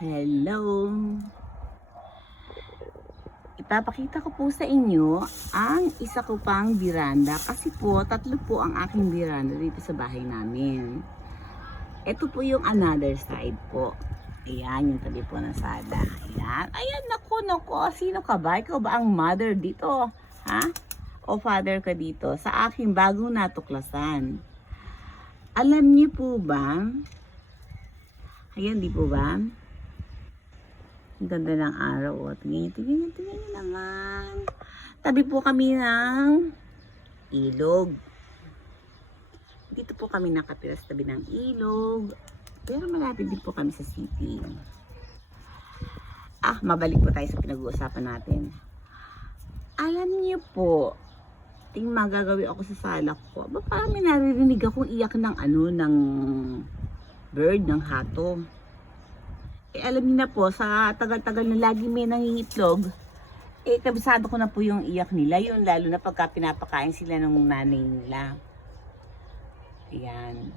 Hello! Ipapakita ko po sa inyo ang isa ko pang biranda kasi po tatlo po ang aking biranda dito sa bahay namin. Ito po yung another side po. Ayan, yung tabi po ng sala. Ayan. Ayan, naku. Sino ka ba? Ikaw ba ang mother dito? Ha? O father ka dito sa aking bagong natuklasan? Alam niyo po ba? Ayan, di po ba? Ang ganda ng araw. O, tingnan nyo naman. Tabi po kami ng ilog. Dito po kami nakatira sa tabi ng ilog. Pero malapit din po kami sa city. Mabalik po tayo sa pinag-uusapan natin. Alam niyo po, magagawin ako sa sala ko. Parang may naririnig akong iyak ng ng bird, ng hato. Alam niyo na po, sa tagal-tagal na lagi may nangingitlog, kabisado ko na po yung iyak nila. Yun, lalo na pagka pinapakain sila ng nanay nila. Ayan.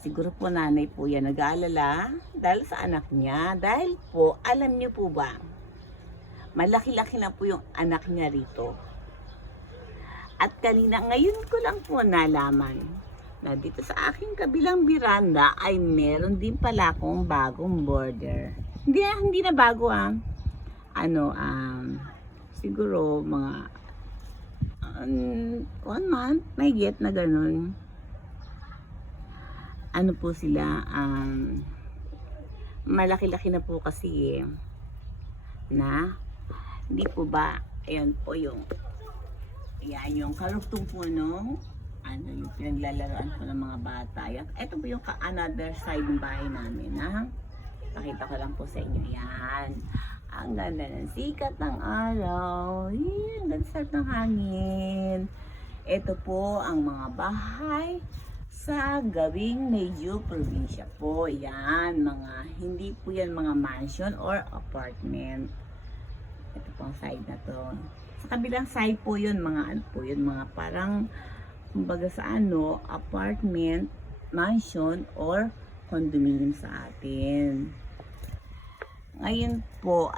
Siguro po nanay po yan nag-aalala dahil sa anak niya. Dahil po, alam niyo po ba, malaki-laki na po yung anak niya rito. At kanina, ngayon ko lang po nalaman na dito sa aking kabilang biranda ay meron din pala akong bagong border. Hindi na bago siguro mga 1 month, may get na ganun. Ano po sila, malaki-laki na po kasi na, hindi po ba, ayan po yung karugtong puno, yung pinaglalaroan ko ng mga bata. Ito po yung another side ng bahay namin, Pakita ko lang po sa inyo. Yan. Ang ganda ng sikat ng araw. Yan, ganda ng hangin. Ito po ang mga bahay sa gawing medyo probinsya po. Yan, hindi po yan mga mansion or apartment. Ito po ang side na to. Sa kabilang side po yun, mga parang kumbaga sa apartment, mansion, or condominium sa atin. Ngayon po,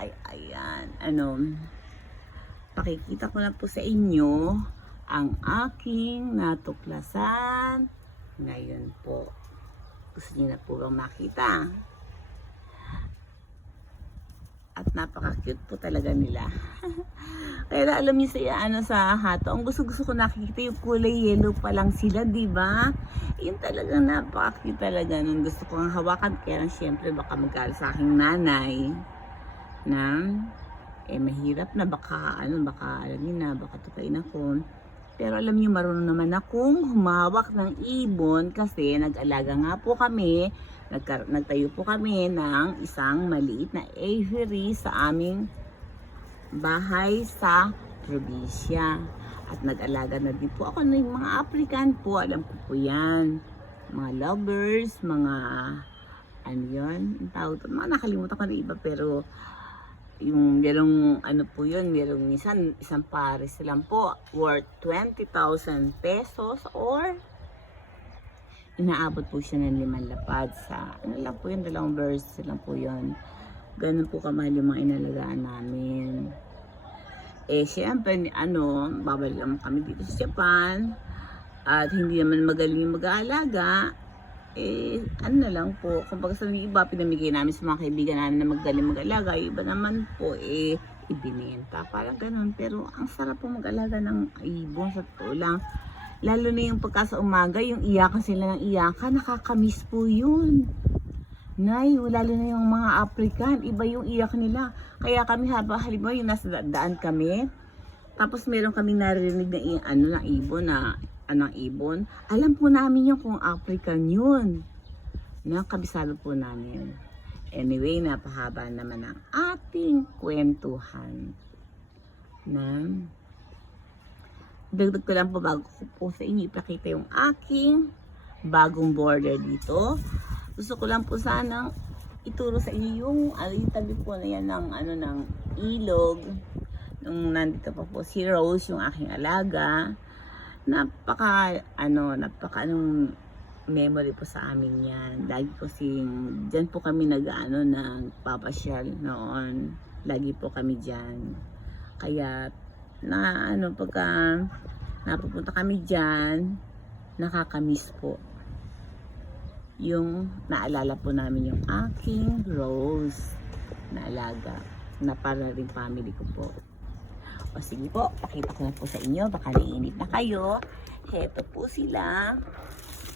pakikita ko na po sa inyo ang aking natuklasan. Ngayon po, gusto niyo na po bang makita? At napaka-cute po talaga nila. Kaya alam niyo sa hato, ang gusto ko nakikita yung kulay yellow pa lang sila, di ba? Yun talagang napaka-cute talaga nun. Gusto ko ang hawakan, kaya lang syempre baka magkala sa aking nanay na mahirap na baka alam niyo na, baka tukain ako. Pero alam niyo, marunong naman akong humawak ng ibon kasi nag-alaga nga po kami. Nagtayo po kami ng isang maliit na aviary sa aming bahay sa probinsya. At nag-alaga na din po ako ng mga African po. Alam ko po yan. Mga lovers, mga ang tawag ito. Mga nakalimutan ko na iba, pero yung merong po yun, merong isang pares lang po worth 20,000 pesos or inaabot po siya ng 5 lapad sa lang po yun, 2 birds lang po yun. Ganun po kamahal yung mga inalagaan namin. Siyempre babalik naman kami dito sa Japan at hindi naman magaling yung mag-aalaga. Na lang po, kumbaga sa iba pinamigay namin sa mga kaibigan namin na magaling mag-alaga, yung iba naman po ibinenta, parang ganun. Pero ang sarap po mag-alaga ng ibon, sa totoo lang. Lalo na yung pagka sa umaga, yung iyakan sila ng iyakan, nakakamiss po yun. Nay, lalo na yung mga African, iba yung iyak nila. Kaya kami halimbawa yung nasa daan kami, tapos meron kaming narinig na ibon ng ibon. Alam po namin yung kung African yun. Kabisado po namin. Anyway, napahaba naman ang ating kwentuhan. Dagdag ko lang po bago ko po sa inyo ipakita yung aking bagong border dito. Gusto ko lang po sanang ituro sa inyo yung tabi po na yan ng ilog. Nung nandito pa po si Rose, yung aking alaga. Napaka memory po sa amin yan. Lagi po dyan po kami nagpapasyal noon. Lagi po kami dyan. Kaya, pagka napupunta kami dyan, nakakamiss po. Yung naalala po namin yung aking Rose na alaga, na para rin family ko po. O sige po, pakita ko na po sa inyo, baka naiinip na kayo. Heto po sila.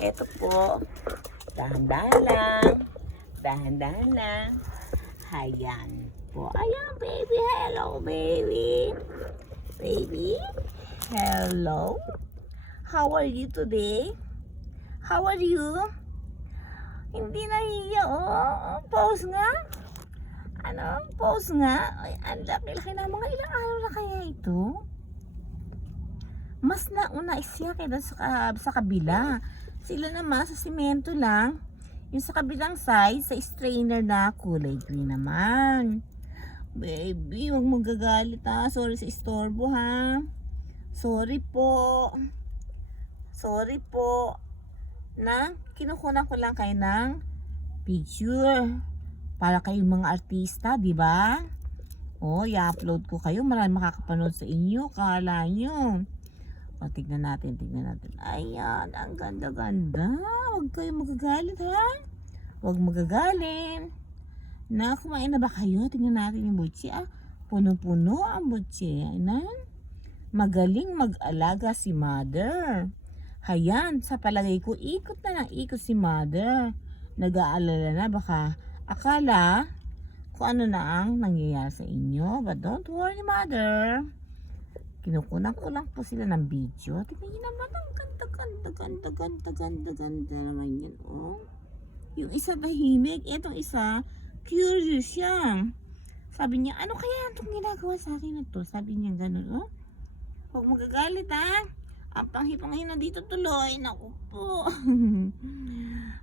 Heto po. Dahan-dahan lang. Dahan-dahan lang. Hayan po. Ayan, baby. Hello, baby. Baby. Hello. How are you today? How are you? Hindi nahiya, oh. Pause nga. Pause nga. Ay, ang laki-laki na. Mga ilang araw na kaya ito? Mas nauna siya kaya sa kabila. Sila naman sa simento lang. Yung sa kabilang side, sa strainer na kulay green naman. Baby, huwag mong gagalit ha. Sorry sa istorbo ha. Sorry po. Sorry po. Kinukunan ko lang kayo ng picture. Para kayong mga artista, di ba? O, i-upload ko kayo. Marami makakapanood sa inyo. Kala nyo. O, tignan natin. Ayan, ang ganda-ganda. Huwag kayong magagalit, ha? Huwag magagalit. Kumain na ba kayo? Tignan natin yung butchi, ah. Puno-puno ang butchi. Ayan. Magaling mag-alaga si mother. Hayan, sa palagay ko, ikot na ng ikot si mother. Nag-aalala na, baka akala kung ano na ang nangyayari sa inyo. But don't worry, mother. Kinukunan ko lang po sila ng video. Tingnan nyo naman, ang ganda naman yan, oh. Yung isa tahimik, itong isa, curious siya. Sabi niya, ano kaya itong ginagawa sa akin na to? Sabi niya ganun, oh. Huwag magagalit, ha. Ang panghipang-hina dito tuloy. Naku po.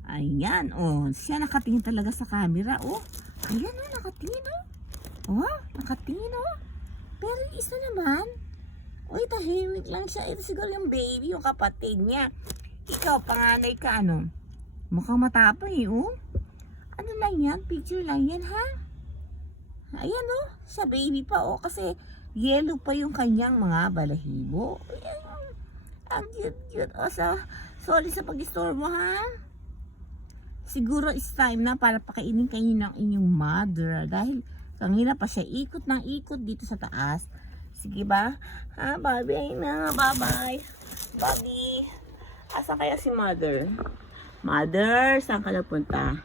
Ayan, oh. Siya nakatingin talaga sa camera, oh. Ayan, oh, nakatingin, oh. Oh, nakatingin, oh. Pero yung isa naman, uy, tahimik lang siya. Ito siguro yung baby, yung kapatid niya. Ikaw, panganay ka, ano? Mukhang matapang, eh, oh. Ano lang yan? Picture lang yan, ha? Ayan, oh. Sa baby pa, oh. Kasi yellow pa yung kanyang mga balahibo. Ayan, oh. Ang cute. O, sorry sa pag-istorbo, ha? Siguro it's time na para pakainin kayo ng inyong mother. Dahil kanina pa siya ikot ng ikot dito sa taas. Sige ba? Ha, Bobby? Ayun na. Bye-bye. Bobby. Asa kaya si mother? Mother, saan ka napunta?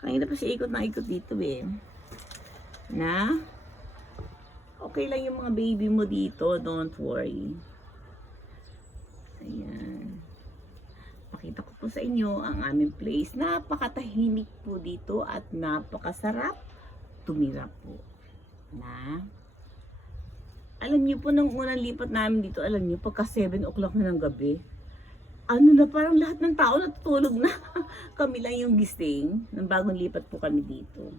Kanina pa siya ikot ng ikot dito, eh. Na? Okay lang yung mga baby mo dito. Don't worry. Ayan. Pakita ko po sa inyo ang aming place. Napakatahimik po dito at napakasarap tumira po. Alam niyo po, nung unang lipat namin dito, alam niyo, pagka 7 o'clock na ng gabi, parang lahat ng tao natutulog na. Kami lang yung gising nang bagong lipat po kami dito.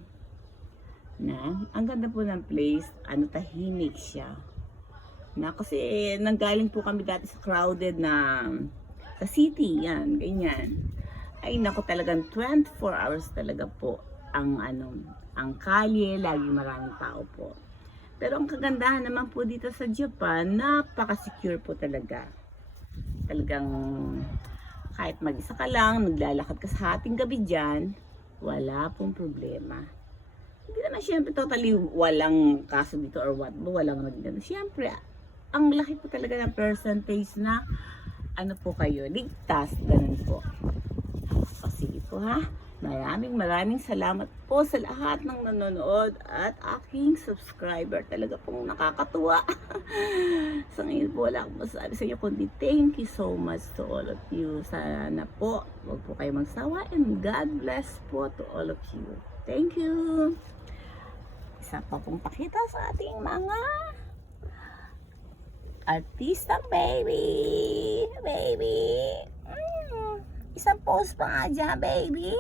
Ang ganda po ng place, tahimik siya. Kasi nanggaling po kami dati sa crowded na sa city, yan, ganyan. Ay naku, talagang 24 hours talaga po ang kalye, lagi maraming tao po. Pero ang kagandahan naman po dito sa Japan, napaka-secure po talaga. Talagang kahit mag-isa ka lang, maglalakad ka sa hating gabi dyan, wala pong problema. Hindi naman siyempre totally walang kaso dito or what, walang magiging. Siyempre, ang laki po talaga ng percentage na po kayo, ligtas, ganun po. O sige po, ha. Maraming salamat po sa lahat ng nanonood at aking subscriber. Talaga pong nakakatuwa. Sa ngayon po wala akong masasabi sa inyo kundi thank you so much to all of you. Sana po huwag po kayo magsawa and God bless po to all of you. Thank you. Isa pa pong pakita sa ating mga artista baby. Isang post pa nga dyan, baby.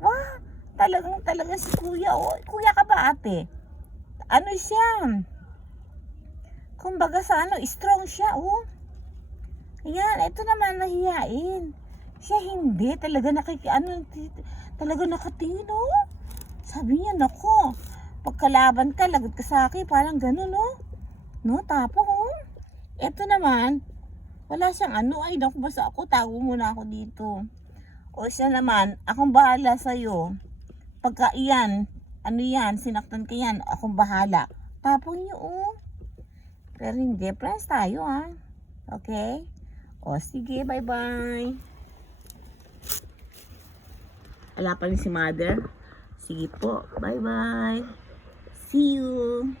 Wow, talagang si kuya. Oh, kuya ka ba, ate? Ano siya? Kumbaga sa strong siya, oh. Ayan, ito naman mahihain. Siya hindi, talaga talaga nakatingin, oh. Sabi niya, nako, pagkalaban ka, lagot ka sa akin, parang ganun, oh. No, tapos, oh. Ito naman, wala siyang ano, ay naku, basta ako, tago muna ako dito. O siya naman, akong bahala sa'yo. Pagka iyan, ano yan, sinaktan ka yan, akong bahala. Tapon niyo, oh. Pero hindi, friends tayo, ha. Okay? O, sige, bye-bye. Wala pa rin si mother. Sige po, bye-bye. See you.